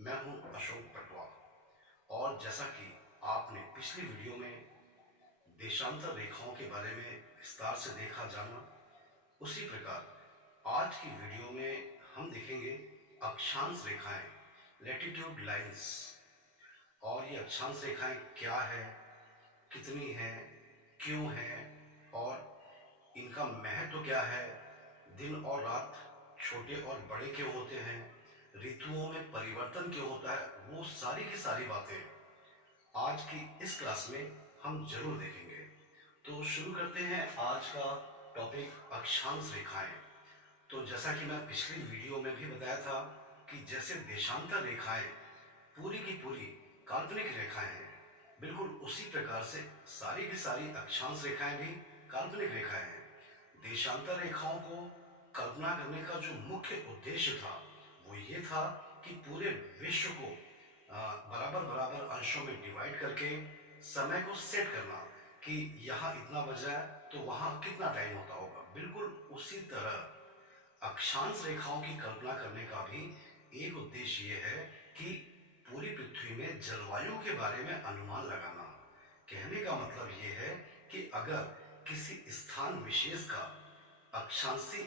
मैं हूं अशोक पटवाल। और जैसा कि आपने पिछली वीडियो में देशांतर रेखाओं के बारे में विस्तार से देखा जाना, उसी प्रकार आज की वीडियो में हम देखेंगे अक्षांश रेखाएं, लैटिट्यूड लाइंस। और ये अक्षांश रेखाएं क्या है, कितनी है, क्यों है, और इनका महत्व क्या है, दिन और रात छोटे और बड़े क्यों होते हैं, ऋतुओं में परिवर्तन क्यों होता है, वो सारी की सारी बातें आज की इस क्लास में हम जरूर देखेंगे। तो शुरू करते हैं आज का टॉपिक, अक्षांश रेखाएं। तो जैसा कि मैं पिछली वीडियो में भी बताया था कि जैसे देशांतर रेखाएं पूरी की पूरी काल्पनिक रेखाएं हैं, बिल्कुल उसी प्रकार से सारी की सारी अक्षांश रेखाएं भी काल्पनिक रेखाएं हैं। देशांतर रेखाओं को कल्पना करने का जो मुख्य उद्देश्य था वो ये था कि पूरे विश्व को बराबर बराबर अंशों में डिवाइड करके समय को सेट करना कि यहाँ इतना बजा है तो वहाँ कितना टाइम होता होगा। बिल्कुल उसी तरह अक्षांश रेखाओं की कल्पना करने का भी एक उद्देश्य ये है कि पूरी पृथ्वी में जलवायु के बारे में अनुमान लगाना। कहने का मतलब ये है कि अगर किसी स्थान विशेष का अक्षांशी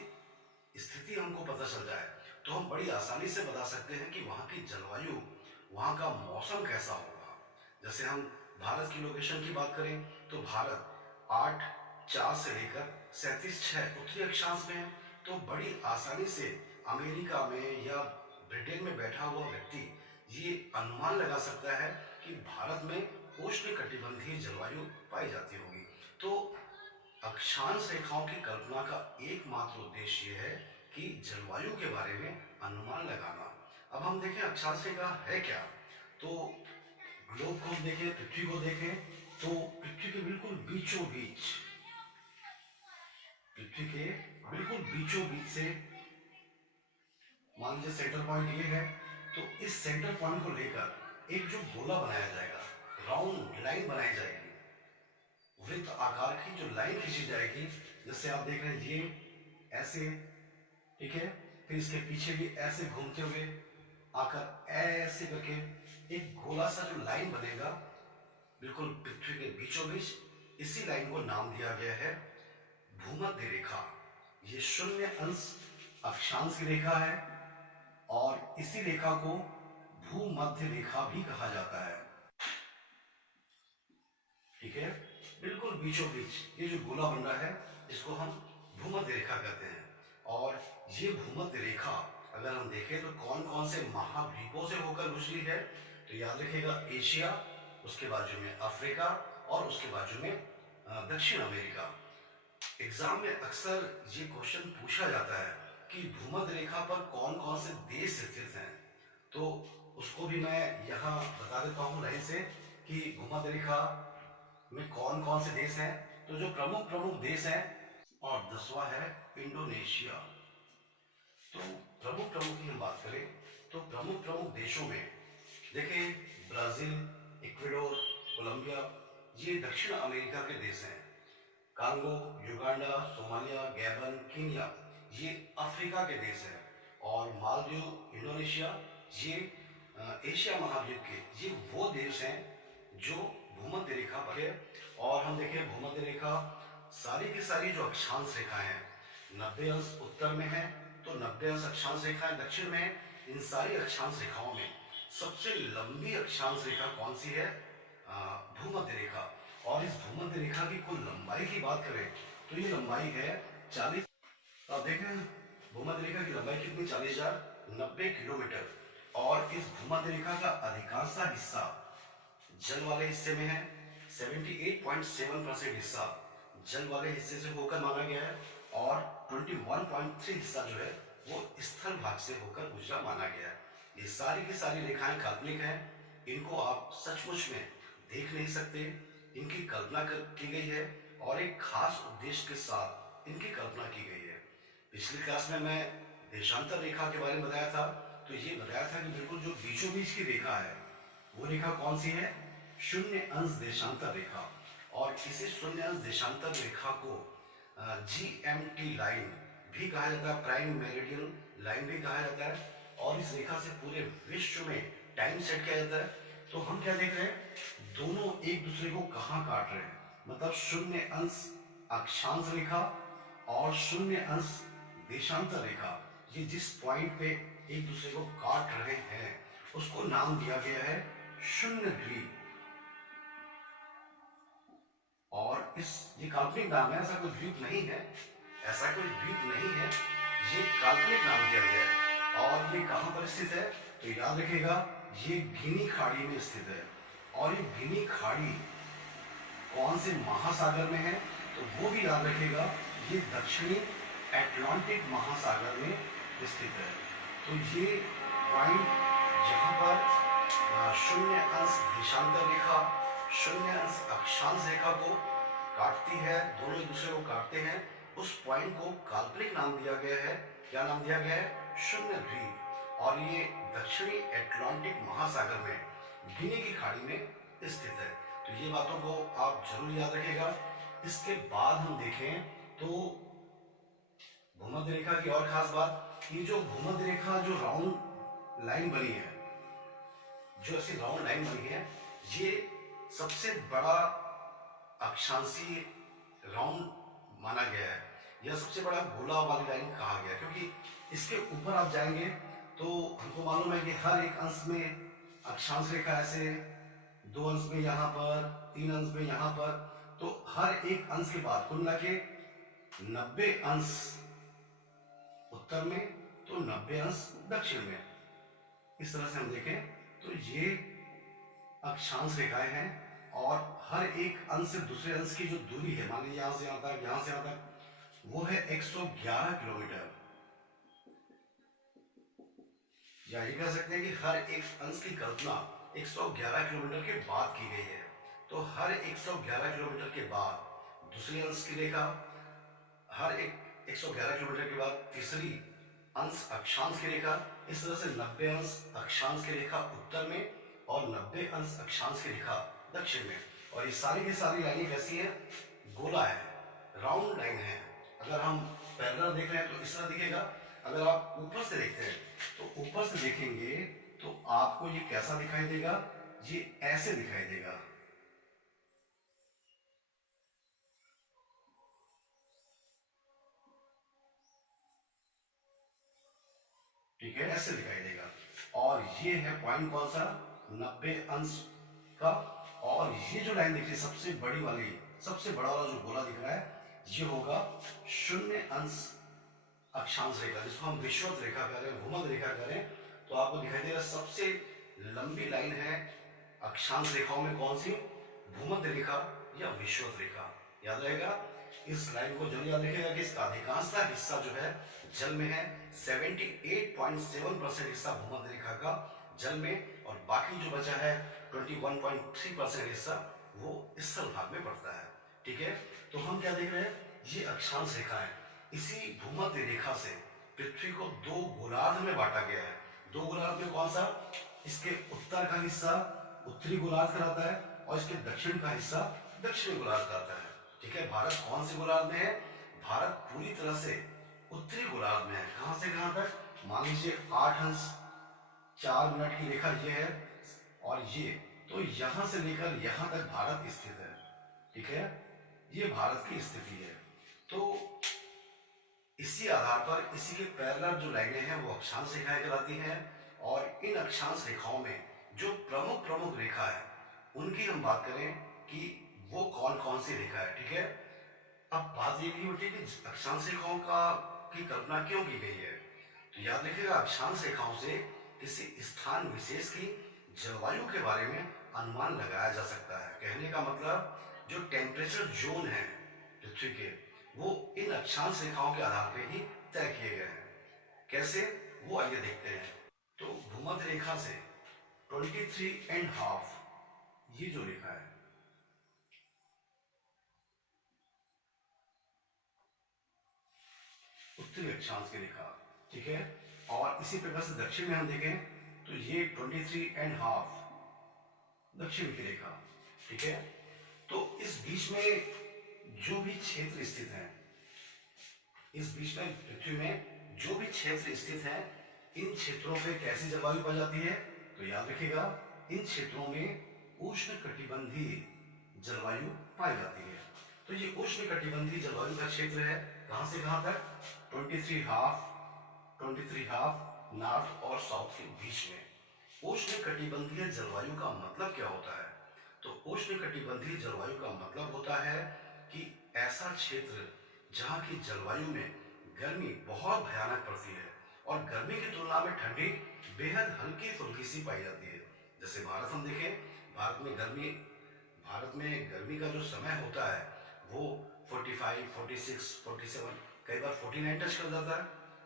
स्थिति हमको पता चल जाए तो हम बड़ी आसानी से बता सकते हैं कि वहाँ की जलवायु, वहाँ का मौसम कैसा होगा। जैसे हम भारत की लोकेशन की बात करें तो भारत 8/4 से लेकर 37/6 उत्तरी अक्षांश में है। तो बड़ी आसानी से अमेरिका में या ब्रिटेन में बैठा हुआ व्यक्ति ये अनुमान लगा सकता है कि भारत में उष्णकटिबंधीय जलवायु पाई जाती होगी। तो अक्षांश रेखाओं की कल्पना का एकमात्र उद्देश्य यह है कि जलवायु के बारे में अनुमान लगाना। अब हम देखें अक्षांश रेखा है क्या। तो ग्लोब को देखें, पृथ्वी को देखें, तो पृथ्वी के बिल्कुल बीचों बीच, पृथ्वी के बिल्कुल बीचों बीच से मान लीजिए सेंटर पॉइंट ये है, तो इस सेंटर पॉइंट को लेकर एक जो गोला बनाया जाएगा, राउंड लाइन बनाई जाएगी, वृत्त आकार की जो लाइन खींची जाएगी, जैसे आप देख रहे हैं ये ऐसे, ठीक है, फिर इसके पीछे भी ऐसे घूमते हुए आकर ऐसे करके एक गोला सा जो लाइन बनेगा बिल्कुल पृथ्वी के बीचों बीच, इसी लाइन को नाम दिया गया है भूमध्य रेखा। ये 0 अंश अक्षांश की रेखा है और इसी रेखा को भूमध्य रेखा भी कहा जाता है। ठीक है, बिल्कुल बीचों बीच ये जो गोला बन रहा है इसको हम भूमध्य रेखा कहते हैं। और ये भूमध्य रेखा अगर हम देखें तो कौन कौन से महाद्वीपों से होकर गुजरी है, तो याद रखिएगा एशिया, उसके बाजू में अफ्रीका और उसके बाजू में दक्षिण अमेरिका। एग्जाम में अक्सर ये क्वेश्चन पूछा जाता है कि भूमध्य रेखा पर कौन कौन से देश स्थित हैं। तो उसको भी मैं यहाँ बता देता हूँ लाइन से कि भूमध्य रेखा में कौन कौन से देश हैं। तो जो प्रमुख प्रमुख देश हैं, और 10वां है इंडोनेशिया। तो प्रमुख प्रमुख की हम बात करें तो प्रमुख प्रमुख देशों में देखिए ब्राजील, इक्वाडोर, कोलंबिया, ये दक्षिण अमेरिका के देश हैं। Congo, Uganda, Somalia, Gabon, Kenya, ये अफ्रीका के देश हैं। और मालदीव, इंडोनेशिया, ये एशिया महाद्वीप के ये वो देश हैं जो भूमध्य रेखा पर है। और हम देखें भूमध्य रेखा सारी की सारी जो अक्षांश रेखाएं हैं, 90 अंश उत्तर में है तो 90 अंश अक्षांश रेखाएं दक्षिण में है। इन सारी अक्षांश रेखाओं में सबसे लंबी अक्षांश रेखा कौन सी है? भूमध्य रेखा। और इस भूमध्य रेखा की कुल लंबाई की बात करें तो ये लंबाई है 40। अब देखें भूमध्य रेखा की लंबाई कितनी, 40,090 किलोमीटर। और इस भूमध्य रेखा का अधिकांश हिस्सा जल वाले हिस्से में है। 78.7% हिस्सा जल वाले हिस्से से होकर माना गया है और 21.3 हिस्सा जो है वो स्थल भाग से होकर गुजरा माना गया है। ये सारी की सारी रेखाएं काल्पनिक हैं, इनको आप सचमुच में देख नहीं सकते, इनकी कल्पना की गई है और एक खास उद्देश्य के साथ इनकी कल्पना की गई है। पिछली क्लास में मैं देशांतर रेखा के बारे में बताया था, तो ये बताया था कि बिल्कुल जो बीचों बीच की रेखा है वो रेखा कौन सी है? 0 अंश देशांतर रेखा। और इसी 0 अंश देशांतर रेखा को GMT लाइन भी कहा जाता है, प्राइम मेरिडियन लाइन भी कहा जाता है। और इस रेखा से पूरे विश्व में टाइम सेट किया जाता है। तो हम क्या देख रहे हैं, दोनों एक दूसरे को कहाँ काट रहे हैं, मतलब शून्य अंश अक्षांश रेखा और शून्य अंश देशांतर रेखा, ये जिस पॉइंट पे एक दूसरे को काट रहे हैं उसको नाम दिया गया है शून्य द्वीप। और ये काल्पनिक नाम है, ऐसा कोई द्वीप नहीं है, ऐसा कोई द्वीप नहीं है, ये काल्पनिक नाम दिया गया है। और ये कहाँ पर स्थित है, तो याद रखिएगा ये गिनी खाड़ी में स्थित है। और ये गिनी खाड़ी कौन से महासागर में है, तो वो भी याद रखिएगा, ये दक्षिणी अटलांटिक महासागर में स्थित है। तो ये पॉइंट जहाँ पर शून्य अंश देशांतर रेखा शून्य अंश अक्षांश रेखा को काटती है, दोनों एक दूसरे को काटते हैं, उस पॉइंट को काल्पनिक नाम दिया गया है। क्या नाम दिया गया है, शून्य द्वीप। और ये दक्षिणी अटलांटिक महासागर में गिनी की खाड़ी में स्थित है। तो ये बातों को आप जरूर याद रखिएगा। इसके बाद हम देखें तो भूमध्य रेखा की और खास बात, ये जो भूमध्य रेखा जो राउंड लाइन बनी है, जो ऐसी राउंड लाइन बनी है, ये सबसे बड़ा अक्षांशीय राउंड माना गया है, यह सबसे बड़ा गोला वाली लाइन कहा गया, क्योंकि इसके ऊपर आप जाएंगे तो हमको मालूम है कि हर एक अंश में अक्षांश रेखा ऐसे 2 अंश में यहाँ पर, 3 अंश में यहाँ पर, तो हर एक अंश के बाद कुल मिला के 90 अंश उत्तर में तो 90 अंश दक्षिण में। इस तरह से हम देखें तो ये अक्षांश रेखाएं हैं, और हर एक अंश से दूसरे अंश की जो दूरी है, मान लीजिए यहां से यहां तक, यहां से यहां तक, वो है 111 किलोमीटर। या ये कह सकते हैं कि हर एक अंश की कल्पना 111 किलोमीटर के बाद की गई है। तो हर 111 किलोमीटर के बाद दूसरी अंश की रेखा, हर एक 111 किलोमीटर के बाद तीसरी अंश अक्षांश की रेखा, इस तरह से 90 अंश अक्षांश की रेखा उत्तर में और 90 अंश अक्षांश की रेखा दक्षिण में। और ये सारी की सारी लाइनें कैसी है, गोला है, राउंड लाइन है। अगर हम पैरेलल देख रहे हैं तो इस तरह दिखेगा, अगर आप ऊपर से देखते हैं तो ऊपर से देखेंगे तो आपको ये कैसा दिखाई देगा, ये ऐसे दिखाई देगा। ठीक है, ऐसे दिखाई देगा। और ये है पॉइंट कौन सा, 90 अंश का। और ये जो लाइन दिख रही है सबसे बड़ी वाली, सबसे बड़ा वाला जो गोला दिख रहा है, ये होगा शून्य अंश अक्षांश रेखा, जिसको हम विषुवत रेखा करें, भूमध्य रेखा करें, तो आपको दिखाई देगा सबसे लंबी लाइन है अक्षांश रेखाओं में कौन सी, भूमध्य रेखा या विषुवत रेखा। याद रहेगा, इस लाइन को जरूर याद रखिएगा कि इसका अधिकांशतः हिस्सा जो है जल में है, 78.7% हिस्सा भूमध्य रेखा का जल में, और बाकी जो बचा है 21.3% हिस्सा वो स्थल भाग में पड़ता है। ठीक है, तो हम क्या देख रहे हैं, ये अक्षांश रेखा है, इसी भूमध्य रेखा से पृथ्वी को 2 गोलार्ध में बांटा गया है। 2 गोलार्ध में कौन सा, इसके उत्तर का हिस्सा उत्तरी गोलार्ध कहलाता है, और इसके दक्षिण का हिस्सा दक्षिणी गोलार्ध कहलाता है। ठीक है, भारत कौन से गोलार्ध में है, भारत पूरी तरह से उत्तरी गोलार्ध में है। कहां से कहां तक, मान लीजिए 8 अंश 4 मिनट की रेखा ये है, और ये, तो यहां से लेकर यहां तक भारत स्थित है। ठीक है, ये भारत की स्थिति है। तो इसी आधार पर इसी के पैरेलल जो लाइनें हैं वो अक्षांश रेखाएं कहलाती हैं। और इन अक्षांश रेखाओं में जो प्रमुख प्रमुख रेखा है उनकी हम बात करें कि वो कौन कौन सी रेखा है। ठीक है, अब बात ये भी होती है कि अक्षांश रेखाओं की कल्पना क्यों की गई है। तो याद रखिएगा, अक्षांश रेखाओं से किसी स्थान विशेष की जलवायु के बारे में अनुमान लगाया जा सकता है। कहने का मतलब, जो टेम्परेचर जोन है पृथ्वी के, वो इन अक्षांश रेखाओं के आधार पर ही तय किए गए हैं। कैसे, वो आइए देखते हैं। तो भूमध्य रेखा से 23.5 ये जो रेखा है, उत्तरी अक्षांश की रेखा। ठीक है, और इसी प्रकार से दक्षिण में हम देखें तो ये 23.5 दक्षिण की रेखा। ठीक है, तो इस बीच में जो भी क्षेत्र स्थित है, इस बीच में पृथ्वी में जो भी क्षेत्र स्थित है, इन क्षेत्रों पे कैसी जलवायु पाई जाती है, तो याद रखिएगा इन क्षेत्रों में उष्ण कटिबंधीय जलवायु पाई जाती है। तो ये उष्ण कटिबंधीय जलवायु का क्षेत्र है कहां से कहां तक, 23 हाफ नॉर्थ और साउथ के बीच में। उष्ण कटिबंधीय जलवायु का मतलब क्या होता है, तो उष्ण कटिबंधीय जलवायु का मतलब होता है कि ऐसा क्षेत्र जहां की जलवायु में गर्मी बहुत भयानक पड़ती है और गर्मी की तुलना में ठंडी बेहद हल्की फुल्की सी पाई जाती है। जैसे भारत हम देखें, भारत में गर्मी का जो समय होता है वो 45, 46, 47, कई बार 49 टच कर जाता है,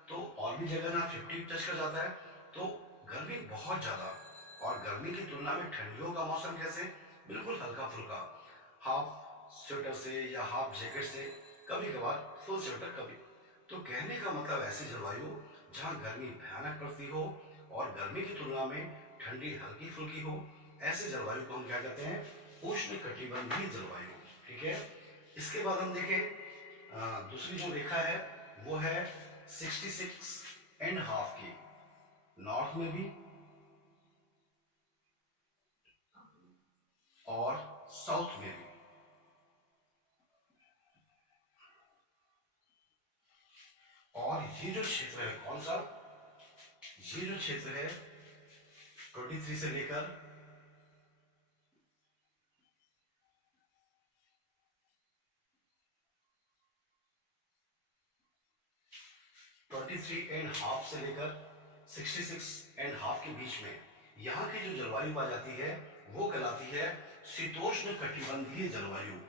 तो और भी जगह ना 50 टच कर जाता है। तो गर्मी बहुत ज्यादा, और गर्मी की तुलना में ठंडियों का मौसम कैसे, बिल्कुल हल्का फुल्का, हाफ स्वेटर से या हाफ जैकेट से, कभी कभार फुल स्वेटर कभी। तो कहने का मतलब ऐसी जलवायु जहाँ गर्मी भयानक पड़ती हो और गर्मी की तुलना में ठंडी हल्की फुल्की हो, ऐसे जलवायु को हम क्या कहते हैं, उष्ण कटिबंधीय जलवायु। ठीक है। इसके बाद हम देखें दूसरी जो रेखा है वो है 66.5 की, नॉर्थ में भी और साउथ में भी। और ये जो क्षेत्र है कौन सा, ये जो क्षेत्र है 23 से लेकर 23.5 से लेकर 66.5 के बीच में यहाँ की जो जलवायु पाई जाती है वो कहलाती है शीतोष्ण कटिबंधीय जलवायु।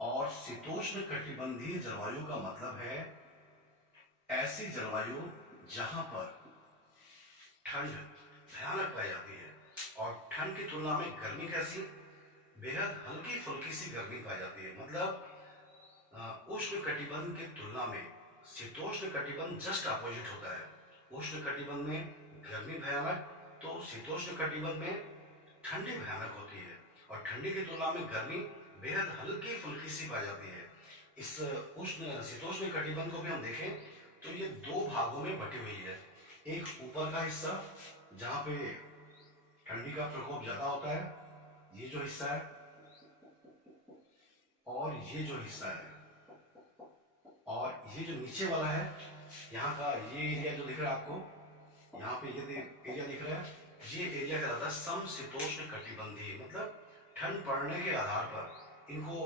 और शीतोष्ण कटिबंधीय जलवायु का मतलब है ऐसी जलवायु जहां पर ठंड भयानक पाई जाती है और ठंड की तुलना में गर्मी कैसी, बेहद हल्की फुल्की सी गर्मी पाई जाती है। मतलब उष्ण कटिबंध की तुलना में शीतोष्ण कटिबंध जस्ट अपोजिट होता है। उष्ण कटिबंध में गर्मी भयानक, तो शीतोष्ण कटिबंध में ठंडी भयानक होती है और ठंडी की तुलना में गर्मी बेहद हल्की फुल्की सी पाई जाती है। इस उष्ण शीतोष्ण कटिबंध को भी हम देखें तो ये दो भागों में बटी हुई है। एक ऊपर का हिस्सा जहां पे ठंडी का प्रकोप ज्यादा होता है, ये जो हिस्सा है, और ये जो हिस्सा है, और ये जो नीचे वाला है, यहाँ का ये एरिया जो दिख रहा है आपको, यहाँ पे ये एरिया दिख रहा है, ये एरिया कहलाता है समशीतोष्ण कटिबंधीय। मतलब ठंड पड़ने के आधार पर इनको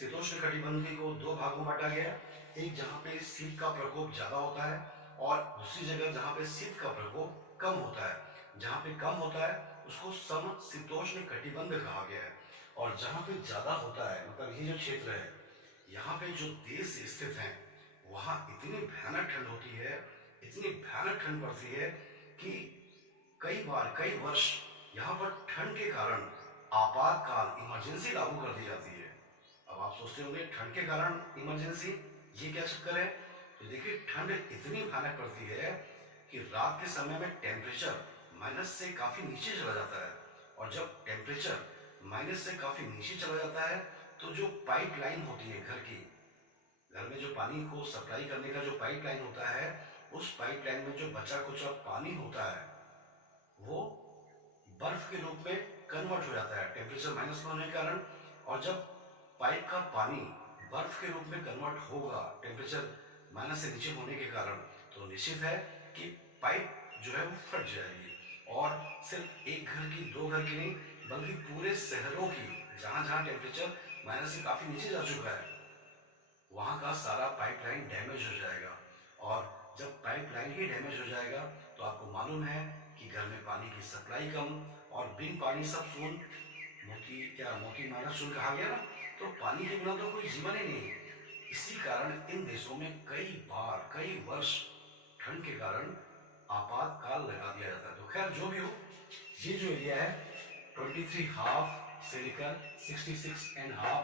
शीतोष्ण कटिबंधीय को दो भागों में बांटा गया। एक जहाँ पे शीत का प्रकोप ज्यादा होता है और दूसरी जगह जहाँ पे शीत का प्रकोप कम होता है। जहाँ पे कम होता है उसको समशीतोष्ण कटिबंध कहा गया है, और जहाँ पे ज्यादा होता है, मतलब ये जो क्षेत्र है, यहाँ पे जो देश स्थित है वहां इतनी भयानक ठंड होती है, इतनी भयानक ठंड पड़ती है कि कई बार कई वर्ष यहाँ पर ठंड के कारण आपातकाल इमरजेंसी लागू कर दी जाती है। अब आप सोचते होंगे ठंड के कारण इमरजेंसी, ये क्या चक्कर है। तो देखिए ठंड इतनी भयानक पड़ती है कि रात के समय में टेम्परेचर माइनस से काफी नीचे चला जाता है, और जब टेम्परेचर माइनस से काफी नीचे चला जाता है तो जो पाइपलाइन होती है घर में जो पानी को सप्लाई करने का जो पाइपलाइन होता है, उस पाइपलाइन में जो बचा कुचा पानी होता है वो बर्फ के रूप में कन्वर्ट हो जाता है टेम्परेचर माइनस में होने के कारण। और जब पाइप का पानी बर्फ के रूप में कन्वर्ट होगा टेम्परेचर माइनस से नीचे होने के कारण, तो निश्चित है कि पाइप जो है वो फट जाएगी। और सिर्फ एक घर की, दो घर की नहीं, बल्कि पूरे शहरों की, जहां जहां टेम्परेचर माइनस से काफी नीचे जा चुका है, वहां का सारा पाइपलाइन डैमेज हो जाएगा। और जब पाइपलाइन ही डैमेज हो जाएगा तो आपको मालूम है कि घर में पानी की सप्लाई कम, और बिन पानी सब सून, मोती माना सून कहा गया ना, तो पानी के बिना तो कोई जीवन ही नहीं है। इसी कारण इन देशों में कई बार कई वर्ष ठंड के कारण आपातकाल लगा दिया जाता है। तो खैर जो भी हो, ये जो एरिया है 23 हाफ से लेकर 66.5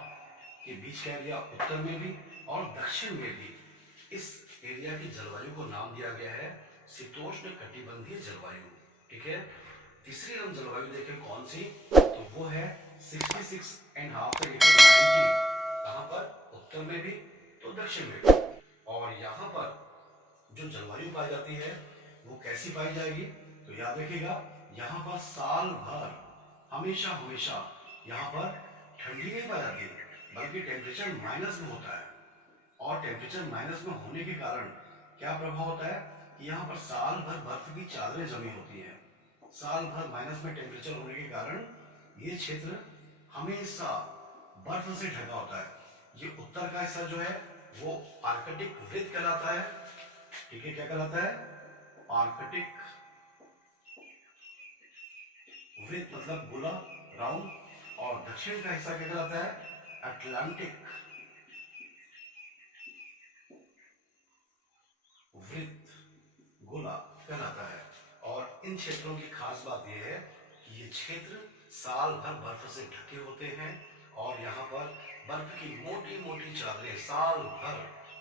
के बीच का एरिया, उत्तर में भी और दक्षिण में भी, इस एरिया की जलवायु को नाम दिया गया है शीतोष्ण कटिबंधीय जलवायु। ठीक है। तीसरी हम जलवायु देखें कौन सी, तो वो है 66.5 से लेकर 90, कहां पर, उत्तर में भी तो दक्षिण में भी। और यहाँ पर जो जलवायु पाई जाती है वो कैसी पाई जाएगी, तो याद रखिएगा यहाँ पर साल भर हमेशा हमेशा यहाँ पर ठंडी नहीं पाई जाती, बल्कि टेम्परेचर माइनस में होता है। और टेम्परेचर माइनस में होने के कारण क्या प्रभाव होता है कि यहाँ पर साल भर बर्फ की चादरें जमी होती हैं। साल भर माइनस में टेम्परेचर होने के कारण ये क्षेत्र हमेशा बर्फ से ढका होता है। ये उत्तर का हिस्सा जो है वो आर्कटिक वृत्त कहलाता है। ठीक है, क्या कहलाता है? आर्कटिक वृत्त मतलब गोला, राउंड। और दक्षिण का हिस्सा क्या कहलाता है? अटलांटिक वृत्त, गोला कहलाता है। और इन क्षेत्रों की खास बात यह है कि ये क्षेत्र साल भर बर्फ से ढके होते हैं और यहाँ पर बर्फ की मोटी मोटी चादरें साल भर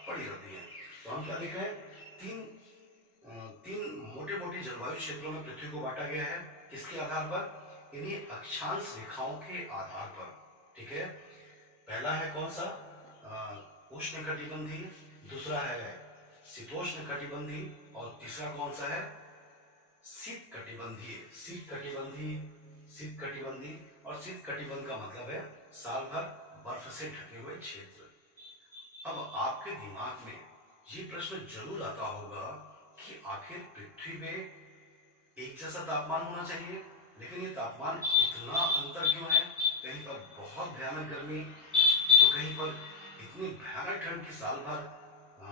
पड़ी रहती हैं। तो हम क्या देख रहे हैं? तीन मोटे मोटे जलवायु क्षेत्रों में पृथ्वी को बांटा गया है। किसके आधार पर? इन्हीं अक्षांश रेखाओं के आधार पर। ठीक है, पहला है कौन सा? उष्णकटिबंधीय, दूसरा है शीतोष्ण कटिबंधीय और तीसरा कौन सा है? शीत कटिबंधीय। शीत कटिबंधीय, शीत कटिबंधीय और शीत कटिबंध का मतलब है साल भर बर्फ से ढके हुए क्षेत्र। अब आपके दिमाग में ये प्रश्न जरूर आता होगा कि आखिर पृथ्वी पे एक जैसा तापमान होना चाहिए, लेकिन ये तापमान इतना अंतर क्यों है? कहीं पर बहुत भयानक गर्मी तो कहीं पर इतनी भयानक ठंड की साल भर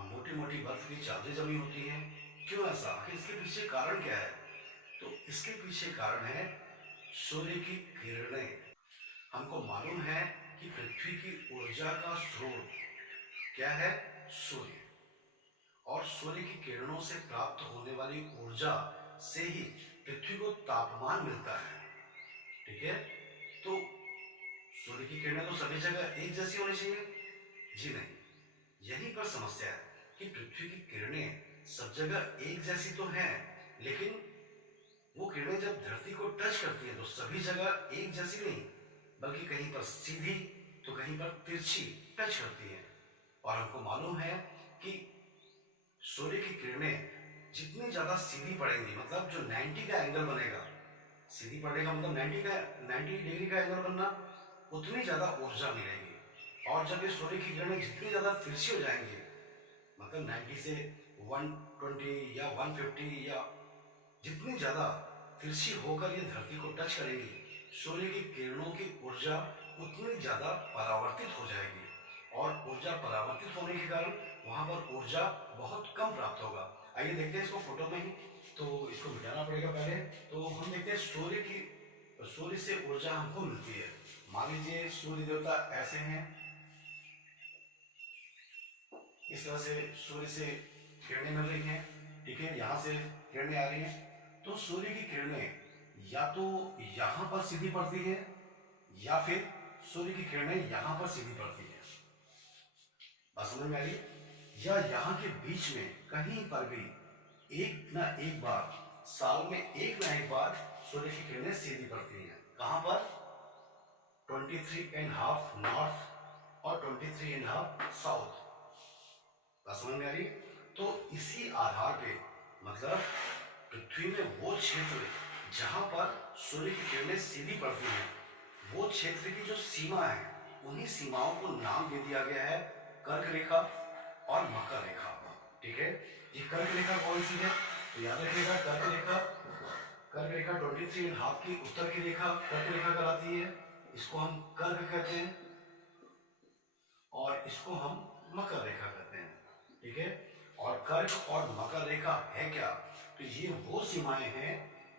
मोटी मोटी बर्फ की चादरें जमी होती हैं। क्यों ऐसा? आखिर इसके पीछे कारण क्या है? तो इसके पीछे कारण है सूर्य की किरणें। हमको मालूम है कि पृथ्वी की ऊर्जा का स्रोत क्या है? सूर्य। और सूर्य की किरणों से प्राप्त होने वाली ऊर्जा से ही पृथ्वी को तापमान मिलता है। ठीक है, तो सूर्य की किरणें तो सभी जगह एक जैसी होनी चाहिए? जी नहीं, यहीं पर समस्या है कि पृथ्वी की किरणें सब जगह एक जैसी तो हैं, लेकिन वो किरणें जब धरती को टच करती हैं तो सभी जगह एक जैसी नहीं, बल्कि कहीं पर सीधी तो कहीं पर तिरछी टच करती हैं। और हमको मालूम है कि सूर्य की किरणें जितनी ज्यादा सीधी पड़ेंगी, मतलब जो 90 का एंगल बनेगा, सीधी पड़ने का मतलब 90 डिग्री का एंगल बनना, उतनी ज्यादा ऊर्जा मिलेगी। और जब ये सूर्य की किरणें जितनी ज्यादा तिरछी हो जाएंगी, मतलब 90 से 120 या 150 या जितनी ज्यादा तिरछी होकर ये धरती को टच करेगी, सूर्य की किरणों की ऊर्जा उतनी ज्यादा परावर्तित हो जाएगी। और ऊर्जा परावर्तित होने के कारण वहां पर ऊर्जा बहुत कम प्राप्त होगा। आइए देखते हैं इसको फोटो में ही। तो इसको मिटाना पड़ेगा पहले। तो हम देखते हैं सूर्य से ऊर्जा हमको मिलती है। मान लीजिए सूर्य देवता ऐसे हैं, इस तरह से सूर्य से किरणें मिल रही हैं। ठीक है, यहाँ से किरणें आ रही हैं। तो सूर्य की किरणें या तो यहां पर सीधी पड़ती है या फिर सूर्य की किरणें यहां पर सीधी पड़ती है। बात समझ में आ रही है? या यहाँ के बीच में कहीं पर भी एक ना एक बार, साल में एक ना एक बार सूर्य की किरणें सीधी पड़ती हैं। कहां पर? 23.5 नॉर्थ और 23.5 साउथ। समझ में आ रही? तो इसी आधार पे, मतलब पृथ्वी में वो क्षेत्र जहां पर सूर्य की किरणें सीधी पड़ती हैं, वो क्षेत्र की जो सीमा है, उन्हीं सीमाओं को नाम दे दिया गया है कर्क रेखा और मकर रेखा। ठीक है, ये कर्क रेखा कौन सी है? तो याद रखिएगा, कर्क रेखा 23.5 की उत्तर की रेखा कर्क रेखा कहलाती है। इसको हम कर्क कहते हैं और इसको हम मकर रेखा कहते हैं। ठीक है, और कर्क और मकर रेखा है क्या? तो ये वो सीमाएं हैं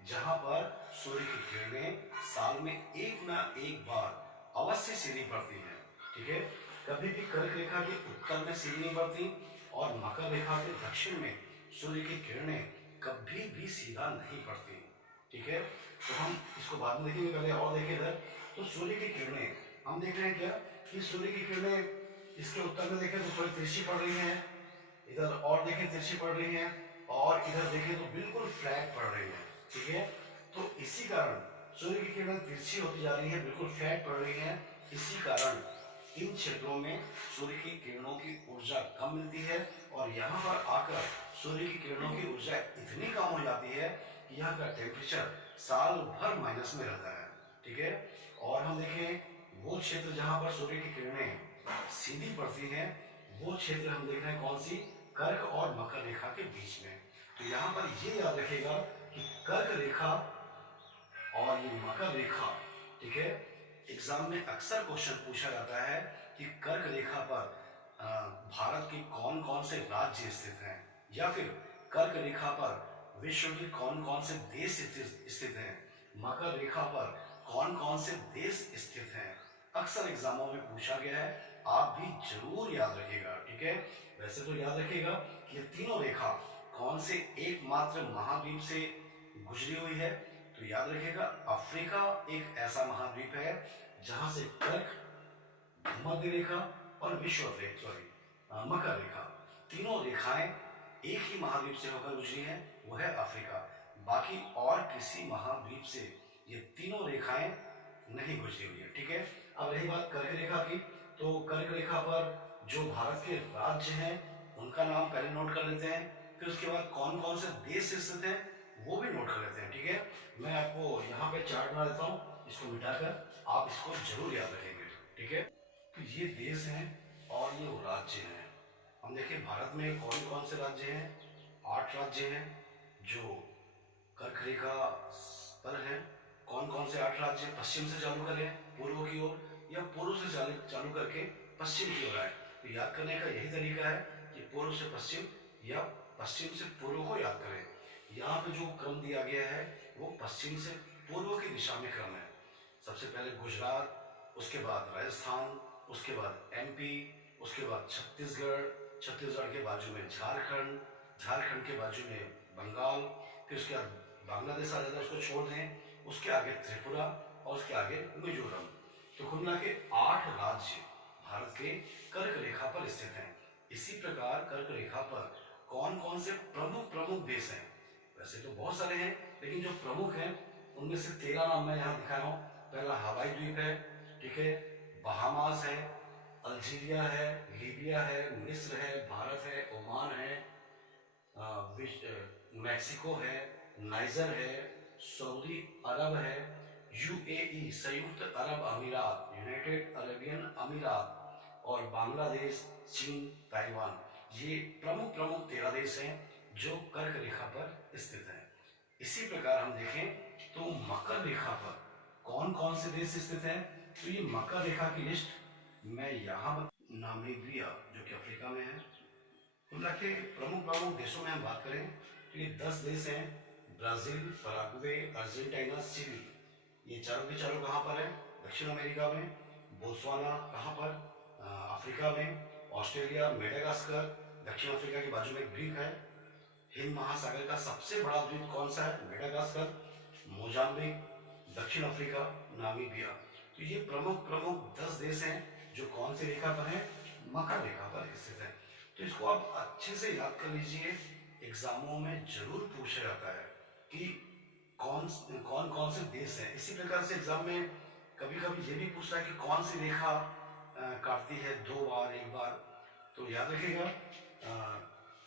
जहां पर सूर्य की किरणें साल में एक ना एक बार अवश्य सीधी पड़ती हैं। ठीक है, कभी भी कर्क रेखा के उत्तर में सीधी नहीं पड़ती और मकर रेखा के दक्षिण में सूर्य की किरणें कभी भी सीधा नहीं पड़ती। ठीक है, तो हम इसको बाद में देखेंगे, पहले और देखें इधर। तो सूर्य की किरणें हम देख रहे हैं क्या कि सूर्य की किरणें इसके उत्तर में देखें तो थोड़ी तिरछी पड़ रही है, इधर और देखें तिरछी पड़ रही है, और इधर देखें तो बिल्कुल फ्लैट पड़ रही है। ठीक है, तो इसी कारण सूर्य की किरणें तिरछी होती जा रही है, बिल्कुल फ्लैट पड़ रही है। इसी कारण इन क्षेत्रों में सूर्य की किरणों की ऊर्जा कम मिलती है और यहाँ पर आकर सूर्य की किरणों की ऊर्जा इतनी कम हो जाती है कि यहाँ का टेम्परेचर साल भर माइनस में रहता है, ठीक है। और हम देखें वो क्षेत्र जहाँ पर सूर्य की किरणें सीधी पड़ती हैं, वो क्षेत्र हम देख रहे हैं कौन सी, कर्क और मकर रेखा के बीच में। तो यहाँ पर ये याद रखिएगा कि कर्क रेखा और ये मकर रेखा, ठीक है, एग्जाम में अक्सर क्वेश्चन पूछा जाता है कि कर्क रेखा पर भारत के कौन कौन से राज्य स्थित हैं, या फिर कर्क रेखा पर विश्व के कौन कौन से देश स्थित हैं, मकर रेखा पर कौन कौन से देश स्थित हैं। अक्सर एग्जामों में पूछा गया है, आप भी जरूर याद रखिएगा, ठीक है। वैसे तो याद रखिएगा कि ये तीनों रेखा कौन से एकमात्र महाद्वीप से गुजरी हुई है। तो याद रखिएगा अफ्रीका एक ऐसा महाद्वीप है जहां से कर्क, मध्य रेखा और मकर रेखा, तीनों रेखाएं एक ही महाद्वीप से होकर गुजरी हैं, वो है अफ्रीका। बाकी और किसी महाद्वीप से ये तीनों रेखाएं नहीं गुजरी हुई है, ठीक है। अब रही बात कर्क रेखा की, तो कर्क रेखा पर जो भारत के राज्य हैं उनका नाम पहले नोट कर लेते हैं, फिर उसके बाद कौन कौन से देश स्थित हैं वो भी नोट कर लेते हैं, ठीक है। मैं आपको यहाँ पे चार्ट बना देता हूँ, इसको मिटाकर आप इसको जरूर याद रखेंगे, ठीक है। तो ये देश हैं और ये राज्य हैं। हम देखें भारत में कौन कौन से राज्य हैं, 8 राज्य हैं जो कर्क रेखा पर हैं। कौन कौन से 8 राज्य, पश्चिम से चालू करें पूर्व की ओर, या पूर्व से चालू करके पश्चिम की ओर आए। तो याद करने का यही तरीका है कि पूर्व से पश्चिम या पश्चिम से पूर्व को याद करें। यहाँ पे जो क्रम दिया गया है वो पश्चिम से पूर्व की दिशा में क्रम है। सबसे पहले गुजरात, उसके बाद राजस्थान, उसके बाद एमपी, उसके बाद छत्तीसगढ़, छत्तीसगढ़ के बाजू में झारखंड, झारखंड के बाजू में बंगाल, फिर उसके बाद बांग्लादेश आ जाता है, उसको छोड़ दें, उसके आगे त्रिपुरा और उसके आगे मिजोरम। तो कुल मिला के 8 राज्य भारत के कर्क रेखा पर स्थित हैं। इसी प्रकार कर्क रेखा पर कौन कौन से प्रमुख प्रमुख देश हैं, वैसे तो बहुत सारे हैं लेकिन जो प्रमुख हैं उनमें से 13 नाम मैं यहाँ दिखा रहा हूँ। पहला हवाई द्वीप है, ठीक है, बहामास है, अल्जीरिया है, लीबिया है, मिस्र है, भारत है, ओमान है, मैक्सिको है, नाइजर है, सऊदी अरब है, यूएई संयुक्त अरब अमीरात, यूनाइटेड अरबियन अमीरात, और बांग्लादेश, चीन, ताइवान। ये प्रमुख प्रमुख 13 देश हैं जो कर्क रेखा पर स्थित हैं। इसी प्रकार हम देखें तो मकर रेखा पर कौन कौन से देश स्थित हैं। तो ये मकर रेखा की लिस्ट मैं यहाँ नामीबिया जो कि अफ्रीका में है। कुल के प्रमुख प्रमुख देशों में हम बात करें तो ये 10 देश हैं, ब्राजील, पराग्वे, अर्जेंटीना, चिली। ये चारों के चारों कहाँ पर है, दक्षिण अमेरिका में। बोत्सवाना कहाँ पर, अफ्रीका में। ऑस्ट्रेलिया, मेडागास्कर, दक्षिण अफ्रीका के बाजू में द्वीप है। हिंद महासागर का सबसे बड़ा द्वीप कौन सा है, मेडागास्कर। मोजाम्बिक, दक्षिण अफ्रीका, नामीबिया। तो ये प्रमुख प्रमुख 10 देश हैं जो कौन सी रेखा पर है, मकर रेखा पर स्थित है। तो इसको आप अच्छे से याद कर लीजिए, एग्जामों में जरूर पूछा जाता है कि कौन कौन से देश हैं। इसी प्रकार से एग्जाम में कभी कभी ये भी पूछता है कि कौन सी रेखा काटती है 2 बार, 1 बार। तो याद रखिएगा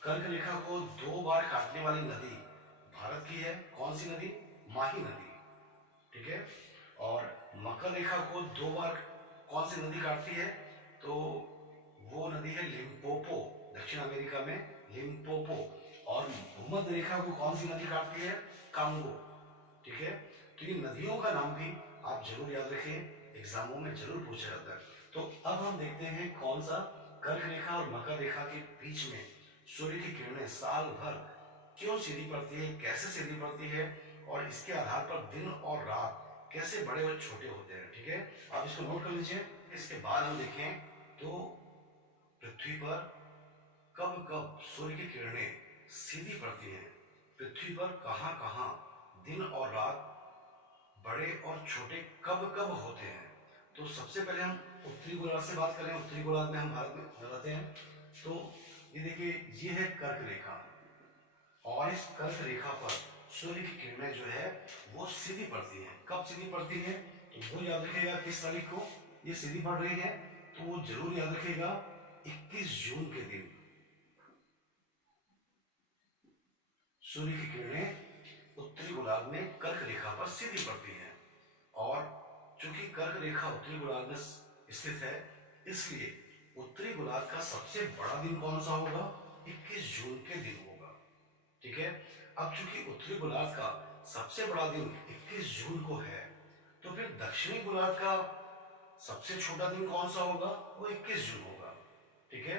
कर्क रेखा को 2 बार काटने वाली नदी भारत की है, कौन सी नदी, माही नदी, ठीक है। और मकर रेखा को 2 बार कौन सी नदी काटती है, तो वो नदी है लिम्पोपो, दक्षिण अमेरिका में लिम्पोपो। और भूमध्य रेखा को कौन सी नदी काटती है, कांगो, ठीक है। तो ये नदियों का नाम भी आप जरूर याद रखिए, एग्जामों में जरूर पूछा जाता है। तो अब हम देखते हैं कौन सा कर्क रेखा और मकर रेखा के बीच में सूर्य की किरणें साल भर क्यों सीधी पड़ती है, कैसे सीधी पड़ती है, और इसके आधार पर दिन और रात कैसे बड़े और छोटे होते हैं, ठीक है। आप इसको नोट कर लीजिए। इसके बाद हम देखें तो पृथ्वी पर कब कब सूर्य की किरणें सीधी पड़ती हैं, पृथ्वी पर कहाँ कहाँ दिन और रात बड़े और छोटे कब कब होते हैं। तो सबसे पहले हम उत्तरी गोलार्ध से बात करें, उत्तरी गोलार्ध में हम भारत में रहते हैं। तो ये देखिए, ये है कर्क रेखा, और इस कर्क रेखा पर सूर्य की किरणें जो है वो सीधी पड़ती हैं। कब सीधी पड़ती है, तो वो याद रखिएगा किस तारीख को ये सीधी पड़ रही है, तो वो जरूर याद रखिएगा 21 जून के दिन सूर्य की किरणें उत्तरी गोलार्ध में कर्क रेखा पर सीधी पड़ती है, और चूंकि कर्क रेखा उत्तरी गोलार्ध में स्थित है, इसलिए उत्तरी गोलार्ध का सबसे बड़ा दिन कौन सा होगा? 21 जून के दिन होगा। ठीक है। अब चूंकि उत्तरी गोलार्ध का सबसे बड़ा दिन 21 जून को है, तो फिर दक्षिणी गोलार्ध का सबसे छोटा दिन कौन सा होगा? वो 21 जून होगा। ठीक है।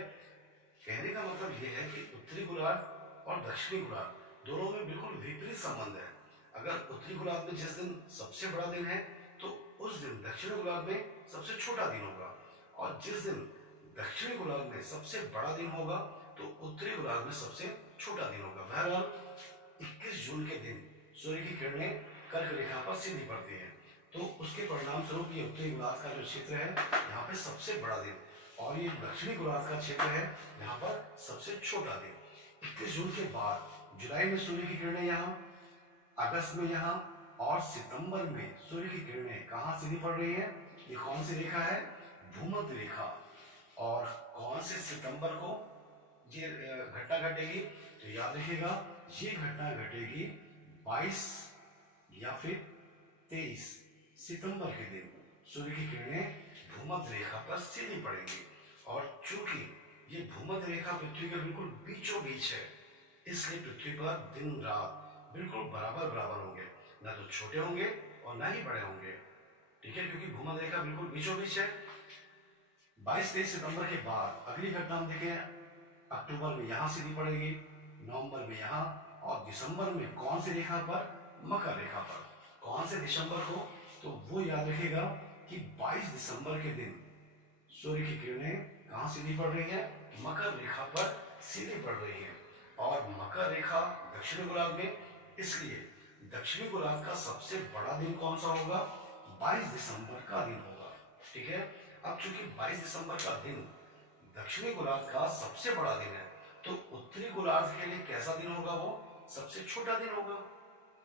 कहने का मतलब यह है कि उत्तरी गोलार्ध और दक्षिणी गोलार्ध दोनों में बिल्कुल विपरीत संबंध है। अगर उत्तरी गोलार्ध में जिस दिन सबसे बड़ा दिन है, तो उस दिन दक्षिणी गोलार्ध में सबसे छोटा दिन होगा, और जिस दिन दक्षिणी गोलार्ध में सबसे बड़ा दिन होगा, तो उत्तरी गोलार्ध में सबसे छोटा दिन होगा। बहरहाल 21 जून के दिन सूर्य की किरणें कर्क रेखा पर सीधी पड़ती है, तो उसके परिणाम स्वरूप ये उत्तरी गोलार्ध का जो क्षेत्र है, यहाँ पे सबसे बड़ा दिन, और ये दक्षिणी गोलार्ध का क्षेत्र है, यहाँ पर सबसे छोटा दिन। 21 जून के बाद जुलाई में सूर्य की किरणें यहाँ, अगस्त में यहाँ, और सितंबर में सूर्य की किरणें कहाँ सीधी पड़ रही है? ये कौन सी रेखा है? भूमध्य रेखा। और कौन से सितंबर को ये घटना घटेगी? तो याद रखिएगा, ये घटना घटेगी 22 या फिर 23 सितंबर के दिन सूर्य की किरणें भूमध्य रेखा पर सीधी पड़ेंगी। और चूंकि ये भूमध्य रेखा पृथ्वी के बिल्कुल बीचों बीच है, इसलिए पृथ्वी पर दिन रात बिल्कुल बराबर बराबर होंगे, ना तो छोटे होंगे और ना ही बड़े होंगे। ठीक है, क्योंकि भूमध्य रेखा बिल्कुल बीचों बीच है। 22-23 सितंबर के बाद अगली घटना हम देखें, अक्टूबर में यहाँ सीधी पड़ेगी, नवंबर में यहाँ, और दिसंबर में कौन सी रेखा पर? मकर रेखा पर। कौन से दिसंबर को? तो वो याद रखिएगा कि 22 दिसंबर के दिन सूर्य की किरणें कहाँ सीधी पड़ रही है? मकर रेखा पर सीधी पड़ रही है, और मकर रेखा दक्षिणी गोलार्ध में, इसलिए दक्षिणी गोलार्ध का सबसे बड़ा दिन कौन सा होगा? 22 दिसंबर का दिन होगा। ठीक है। अब चूंकि 22 दिसंबर का दिन दक्षिणी गोलार्ध का सबसे बड़ा दिन है, तो उत्तरी गोलार्ध के लिए कैसा दिन होगा? वो सबसे छोटा दिन होगा।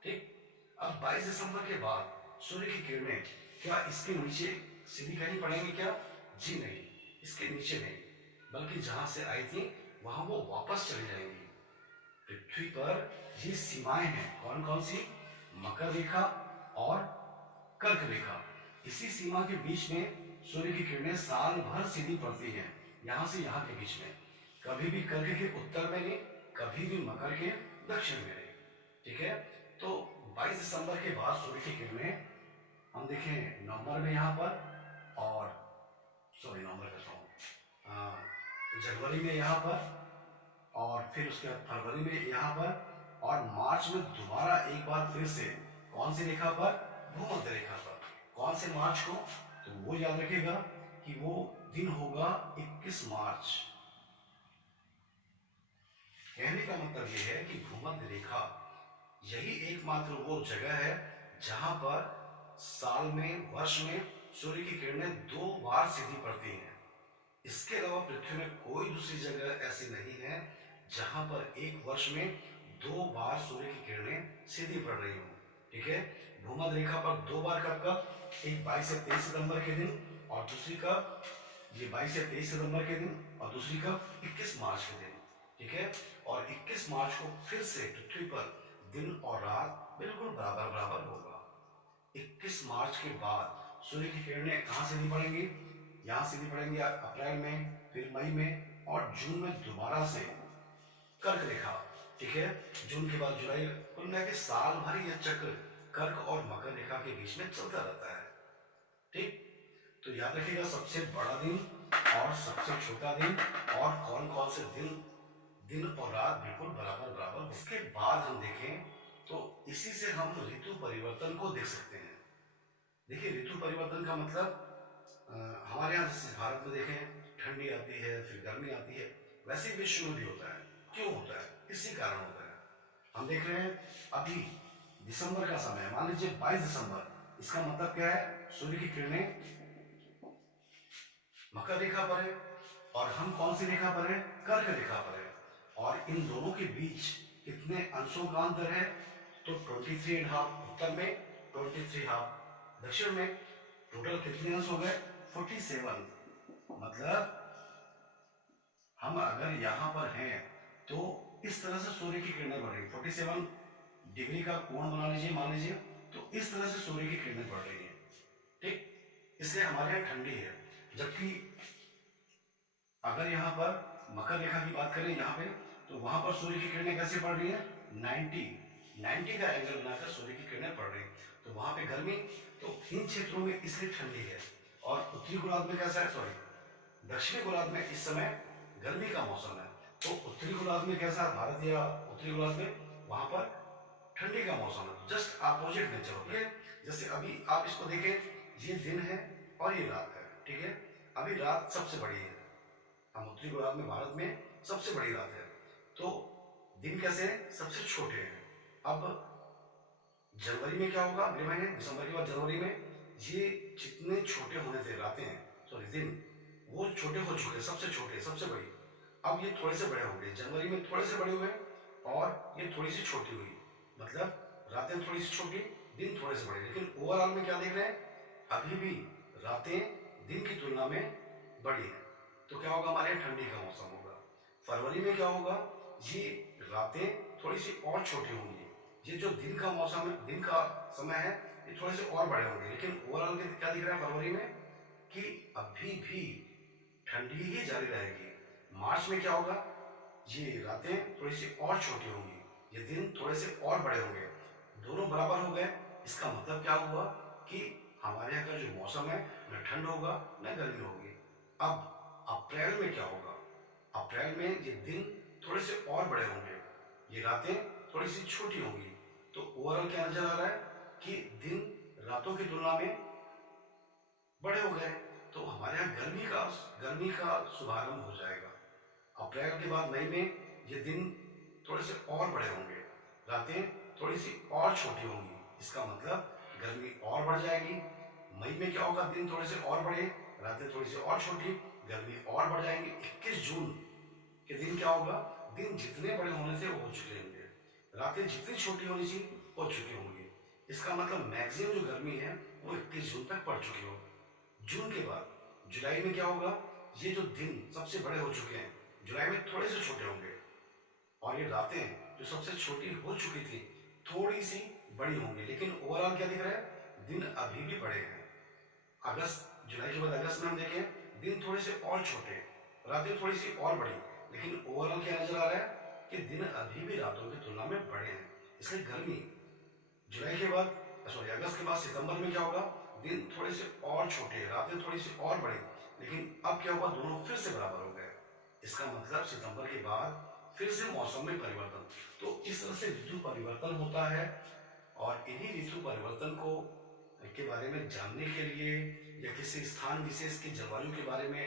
ठीक। अब 22 दिसंबर के बाद सूर्य की किरणें क्या इसके नीचे सीधी कहीं पड़ेंगी क्या? जी नहीं, इसके नीचे नहीं, बल्कि जहां से आई थी वहां वो वापस चली जाएंगी। पृथ्वी पर ये सीमाएं हैं, कौन कौन सी? मकर रेखा और कर्क रेखा। इसी सीमा के बीच में सूर्य की किरणें साल भर सीधी पड़ती हैं, यहां से यहां के बीच में, कभी भी कर्क के उत्तर में नहीं, कभी भी मकर के दक्षिण में नहीं। ठीक है। तो 22 दिसंबर के बाद सूर्य की किरणें हम देखें नवंबर में यहाँ पर, और नवंबर कहता हूँ, जनवरी में यहाँ पर, और फिर उसके बाद फरवरी में यहाँ पर, और मार्च में दोबारा एक बार फिर से कौन सी रेखा पर? भूमध्य रेखा पर। कौन से मार्च को? तो वो याद रखिएगा कि वो दिन होगा 21 मार्च। कहने का मतलब यह है कि भूमध्य रेखा यही एकमात्र वो जगह है जहां पर साल में, वर्ष में सूर्य की किरणें 2 बार सीधी पड़ती हैं। इसके अलावा पृथ्वी में कोई दूसरी जगह ऐसी नहीं है जहां पर एक वर्ष में 2 बार सूर्य की किरणें सीधी पड़ रही हों। ठीक है। भूमध्य रेखा पर 2 बार कब कब? एक 22 या 23 सितंबर के दिन, और दूसरी कब? ये 22 या 23 सितंबर के दिन, और दूसरी कब? 21 मार्च के दिन। ठीक है। और 21 मार्च को फिर से पृथ्वी पर दिन और रात बिल्कुल बराबर बराबर होगा। 21 मार्च के बाद सूर्य की किरणें कहाँ सीधी पड़ेंगी? यहाँ सीधी पड़ेंगी अप्रैल में, फिर मई में, और जून में दोबारा से कर्क रेखा। ठीक है। जून के बाद जुलाई, कुल मिला के साल भर यह चक्र कर्क और मकर रेखा के बीच में चलता रहता है। ठीक। तो याद रखिएगा, सबसे बड़ा दिन और सबसे छोटा दिन, और कौन कौन से दिन और रात बिल्कुल बराबर बराबर। इसके बाद हम देखें तो इसी से हम ऋतु परिवर्तन को देख सकते हैं। देखिए, ऋतु परिवर्तन का मतलब हमारे यहाँ जैसे भारत में देखें, ठंडी आती है, फिर गर्मी आती है, वैसे विश्व में भी होता है। क्यों होता है? इसी कारण होता है। हम देख रहे हैं अभी दिसंबर का समय है, मान लीजिए 22 दिसंबर, इसका मतलब क्या है? सूर्य की किरणें मकर रेखा पर है, और हम कौन सी रेखा पर है? कर्क रेखा पर है, और इन दोनों के बीच कितने अंशों का अंतर है? तो 23.5 उत्तर में, 23.5 दक्षिण में। टोटल कितने अंश हो गए? 47। मतलब हम अगर यहां पर हैं तो इस तरह से सूर्य की किरणें बढ़ रही, 47 डिग्री का कोण बना लीजिए, मान लीजिए, तो इस तरह से सूर्य की किरणें पड़ रही हैं। ठीक, इसलिए हमारे यहाँ ठंडी है। जबकि अगर यहाँ पर मकर रेखा की बात करें यहाँ पे, तो वहां पर सूर्य की किरणें कैसे पड़ रही है, 90 का एंगल बनाकर सूर्य की किरणें पड़ रही, तो वहां पे गर्मी, तो इन क्षेत्रों में इसलिए ठंडी है। और उत्तरी गोलार्ध में कैसा है, सॉरी दक्षिणी गोलार्ध में इस समय गर्मी का मौसम है। तो उत्तरी गोलार्ध में कैसा है, भारत या उत्तरी गोलार्ध में वहां पर ठंडी का मौसम है। जस्ट अपोजिट नेचर होता है। जैसे अभी आप इसको देखें, ये दिन है और ये रात है, ठीक है। अभी रात सबसे बड़ी है, हम उत्तरी गोलार्ध में भारत में सबसे बड़ी रात है, तो दिन कैसे है, सबसे छोटे हैं। अब जनवरी में क्या होगा, अगले महीने दिसंबर के बाद जनवरी में ये जितने छोटे होने थे रातें, सॉरी दिन, वो छोटे हो चुके, सबसे छोटे, सबसे बड़ी। अब ये थोड़े से बड़े हो गए, जनवरी में थोड़े से बड़े हुए और ये थोड़ी सी छोटी हुई, मतलब रातें थोड़ी सी छोटी, दिन थोड़े से बड़े। लेकिन ओवरऑल में क्या देख रहे हैं, अभी भी रातें दिन की तुलना में बड़ी है। तो क्या होगा, हमारे यहाँ ठंडी का मौसम होगा। फरवरी में क्या होगा, ये रातें थोड़ी सी और छोटी होंगी, ये जो दिन का मौसम है, दिन का समय है, ये थोड़े से और बड़े होंगे। लेकिन ओवरऑल क्या दिख रहा है फरवरी में, कि अभी भी ठंडी ही जारी रहेगी। मार्च में क्या होगा, ये रातें थोड़ी सी और छोटी होंगी, ये दिन थोड़े से और बड़े होंगे, दोनों बराबर हो गए। इसका मतलब क्या हुआ कि हमारे यहाँ का जो मौसम है, न ठंड होगा न गर्मी होगी। अब अप्रैल में क्या होगा, अप्रैल में ये दिन थोड़े से और बड़े होंगे, ये रातें थोड़ी सी छोटी होंगी। तो ओवरऑल क्या नजर आ रहा है कि दिन रातों की तुलना में बड़े हो गए। तो हमारे यहाँ गर्मी का शुभारंभ हो जाएगा। अप्रैल के बाद मई में ये दिन थोड़े से और बड़े होंगे, रातें थोड़ी सी और छोटी होंगी, इसका मतलब गर्मी और बढ़ जाएगी। मई में क्या होगा, दिन थोड़े से और बड़े, रातें थोड़ी सी और छोटी, गर्मी और बढ़ जाएंगी। 21 जून के दिन क्या होगा, दिन जितने बड़े होने थे वो हो चुके होंगे, रातें जितनी छोटी होनी चाहिए हो चुकी होंगी। इसका मतलब मैक्सिमम जो गर्मी है वो 21 जून तक पड़ चुकी होगी। जून के बाद जुलाई में क्या होगा, ये जो दिन सबसे बड़े हो चुके हैं, जुलाई में थोड़े से छोटे होंगे, और ये रातें जो सबसे छोटी हो चुकी थी थोड़ी सी बड़ी होंगी। लेकिन ओवरऑल क्या दिख रहा है, दिन अभी भी बड़े हैं। अगस्त, जुलाई के बाद अगस्त में हम देखें, दिन थोड़े से और छोटे, रातें थोड़ी सी और बड़ी, लेकिन ओवरऑल क्या नजर आ रहा है कि दिन अभी भी रातों की तुलना में बड़े हैं। इसलिए गर्मी जुलाई के बाद, सॉरी अगस्त के बाद सितंबर में क्या होगा, दिन थोड़े से और छोटे, रातें थोड़ी सी और बड़ी, लेकिन अब क्या हुआ, दोनों फिर से बराबर हो गए। इसका मतलब सितंबर के बाद फिर से मौसम में परिवर्तन। तो इस तरह से ऋतु परिवर्तन होता है। और इन्हीं ऋतु परिवर्तन को के बारे में जानने के लिए या किसी स्थान विशेष की जलवायु के बारे में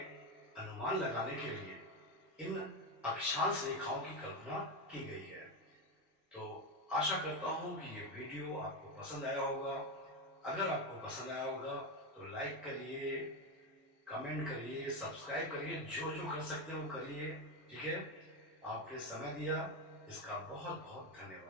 अनुमान लगाने के लिए इन अक्षांश रेखाओं की कल्पना की गई है। तो आशा करता हूँ कि ये वीडियो आपको पसंद आया होगा। अगर आपको पसंद आया होगा तो लाइक करिए, कमेंट करिए, सब्सक्राइब करिए, जो जो कर सकते हैं वो करिए, ठीक है। आपने समय दिया, इसका बहुत बहुत धन्यवाद।